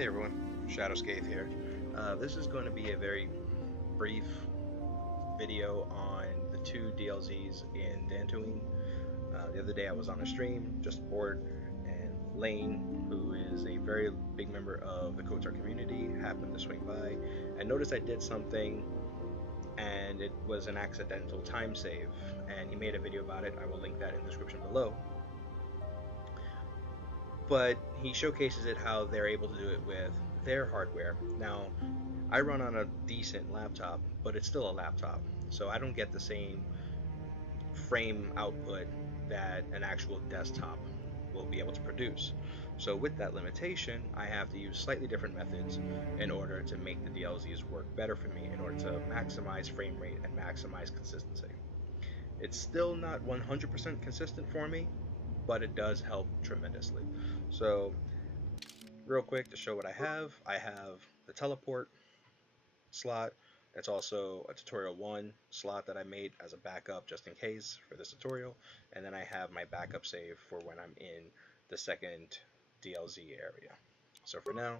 Hey everyone, Shadowscape here. This is going to be a very brief video on the two DLZs in Dantooine. The other day I was on a stream, just bored, and Lane, who is a very big member of the Kotor community, happened to swing by and noticed I did something and it was an accidental time save, and he made a video about it. I will link that in the description below. But he showcases it how they're able to do it with their hardware. Now, I run on a decent laptop, but it's still a laptop, so I don't get the same frame output that an actual desktop will be able to produce. So with that limitation, I have to use slightly different methods in order to make the DLZs work better for me, in order to maximize frame rate and maximize consistency. It's still not 100% consistent for me, but it does help tremendously. So real quick, to show what I have the teleport slot. It's also a tutorial 1 slot that I made as a backup just in case for this tutorial, and then I have my backup save for when I'm in the second DLZ area. So for now,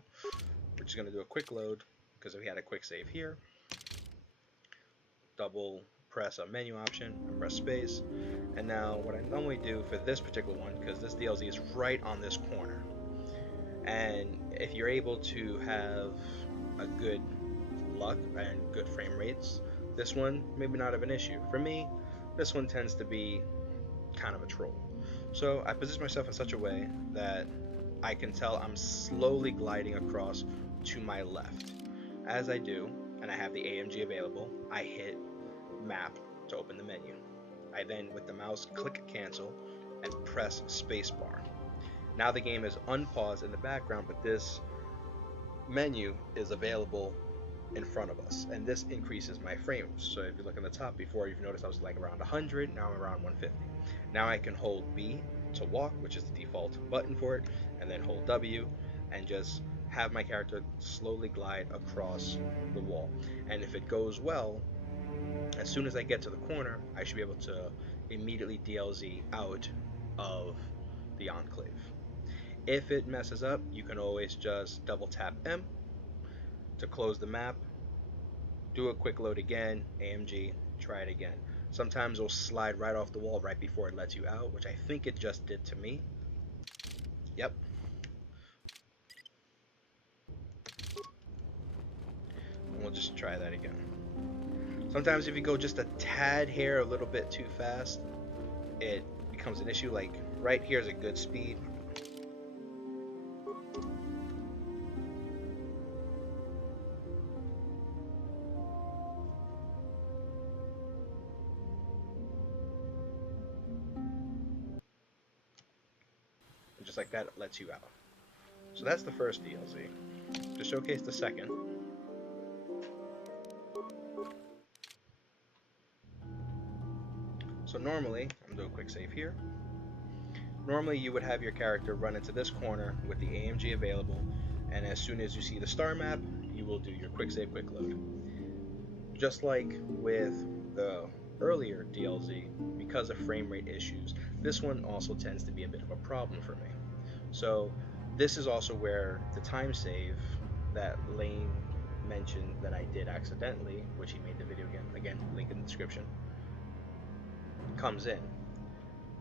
we're just going to do a quick load because we had a quick save here. Double press a menu option and press space. And now what I normally do for this particular one, because this DLZ is right on this corner, and if you're able to have a good luck and good frame rates, this one maybe not have an issue. For me, this one tends to be kind of a troll. So I position myself in such a way that I can tell I'm slowly gliding across to my left. As I do, and I have the AMG available, I hit map to open the menu. I then, with the mouse, click cancel and press spacebar. Now the game is unpaused in the background, but this menu is available in front of us, and this increases my frames. So if you look on the top, before you've noticed I was like around 100, now I'm around 150. Now I can hold B to walk, which is the default button for it, and then hold W and just have my character slowly glide across the wall. And if it goes well, as soon as I get to the corner, I should be able to immediately DLZ out of the enclave. If it messes up, you can always just double tap M to close the map, do a quick load again, AMG, try it again. Sometimes it'll slide right off the wall right before it lets you out, which I think it just did to me. Yep. And we'll just try that again. Sometimes if you go just a tad hair a little bit too fast, it becomes an issue. Like right here is a good speed. And just like that, it lets you out. So that's the first DLZ. To showcase the second, so normally, I'm gonna do a quick save here. Normally you would have your character run into this corner with the AMG available, and as soon as you see the star map, you will do your quick save, quick load. Just like with the earlier DLZ, because of frame rate issues, this one also tends to be a bit of a problem for me. So this is also where the time save that Lane mentioned that I did accidentally, which he made the video again, link in the description, comes in.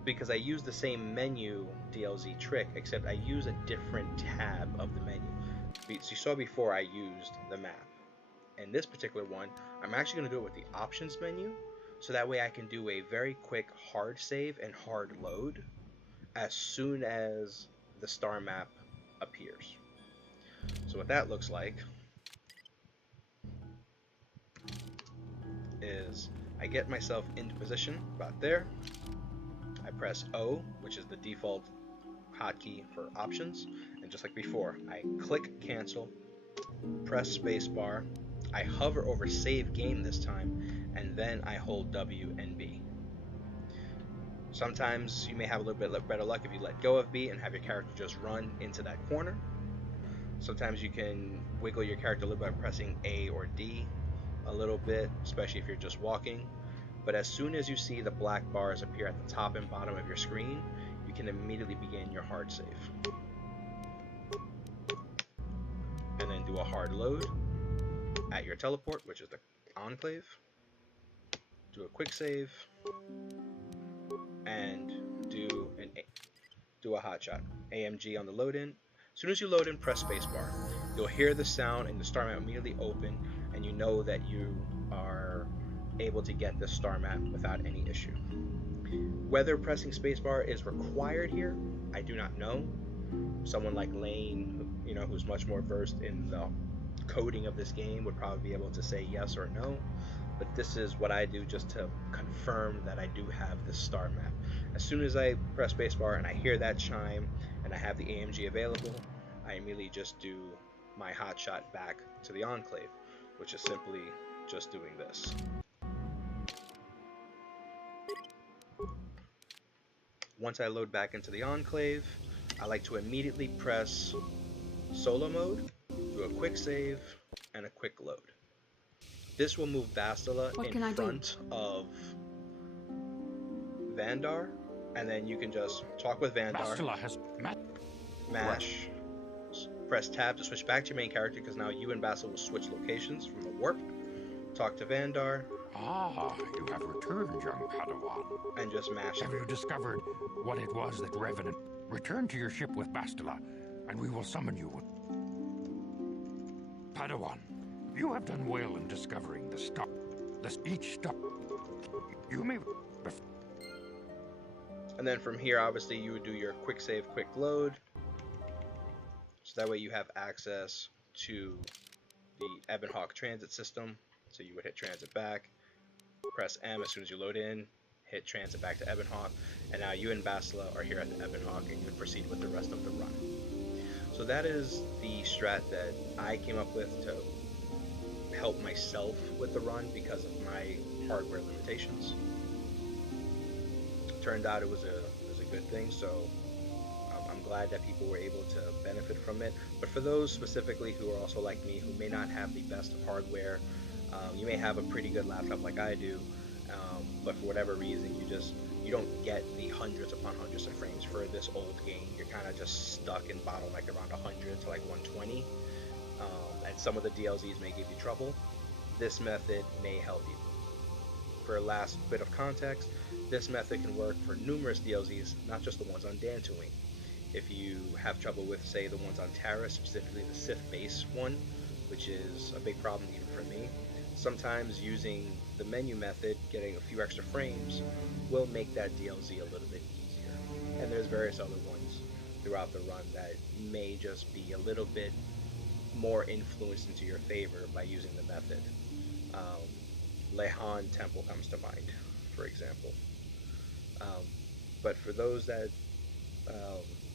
Because I use the same menu DLZ trick, except I use a different tab of the menu. So you saw before I used the map. In this particular one, I'm actually going to do it with the options menu, so that way I can do a very quick hard save and hard load as soon as the star map appears. So what that looks like is I get myself into position about there. I press O, which is the default hotkey for options, and just like before, I click cancel, press spacebar, I hover over save game this time, and then I hold W and B. Sometimes you may have a little bit better luck if you let go of B and have your character just run into that corner. Sometimes you can wiggle your character a little bit by pressing A or D a little bit, especially if you're just walking. But as soon as you see the black bars appear at the top and bottom of your screen, you can immediately begin your hard save. do a hard load at your teleport, which is the Enclave, do a quick save, and do a hot shot. AMG on the load in. As soon as you load in, press spacebar. You'll hear the sound and the star map immediately open, and you know that you are able to get this star map without any issue. Whether pressing spacebar is required here, I do not know. Someone like Lane, who's much more versed in the coding of this game, would probably be able to say yes or no. But this is what I do just to confirm that I do have this star map. As soon as I press spacebar and I hear that chime and I have the AMG available, I immediately just do my hot shot back to the Enclave, which is simply just doing this. Once I load back into the Enclave, I like to immediately press solo mode, do a quick save, and a quick load. This will move Bastila in front of Vandar, and then you can just talk with Vandar. Bastila has mash. Press tab to switch back to your main character, because now you and Bastila will switch locations from the warp. Talk to Vandar. Ah, you have returned, young Padawan. And just mash. Have you discovered what it was that Revenant? Return to your ship with Bastila, and we will summon you. Padawan, you have done well in discovering the stop. Each stop. You may. And then from here, obviously, you would do your quick save, quick load. So that way you have access to the Ebonhawk transit system. So you would hit transit back, press M as soon as you load in, hit transit back to Ebonhawk, and now you and Bastila are here at the Ebonhawk, and you can proceed with the rest of the run. So that is the strat that I came up with to help myself with the run because of my hardware limitations. Turned out it was a good thing, so I'm glad that people were able to benefit from it. But for those specifically who are also like me, who may not have the best of hardware, you may have a pretty good laptop like I do, but for whatever reason you don't get the hundreds upon hundreds of frames for this old game. You're kind of just stuck in bottleneck around 100 to like 120, and some of the DLZs may give you trouble. This method may help you. For a last bit of context, this method can work for numerous DLZs, not just the ones on Dantooine. If you have trouble with, say, the ones on Terra, specifically the Sith base one, which is a big problem even for me, sometimes using the menu method, getting a few extra frames, will make that DLZ a little bit easier. And there's various other ones throughout the run that may just be a little bit more influenced into your favor by using the method. Lehan Temple comes to mind, for example. But for those that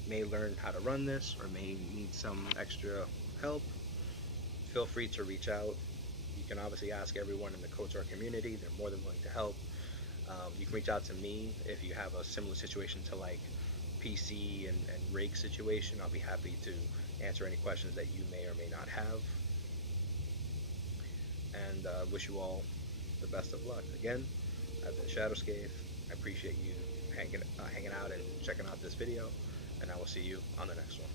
may learn how to run this or may need some extra help, feel free to reach out. You can obviously ask everyone in the Kotor community. They're more than willing to help. You can reach out to me if you have a similar situation to like PC and rig situation. I'll be happy to answer any questions that you may or may not have. And wish you all the best of luck. Again, I've been Shadowscape. I appreciate you hanging out and checking out this video, and I will see you on the next one.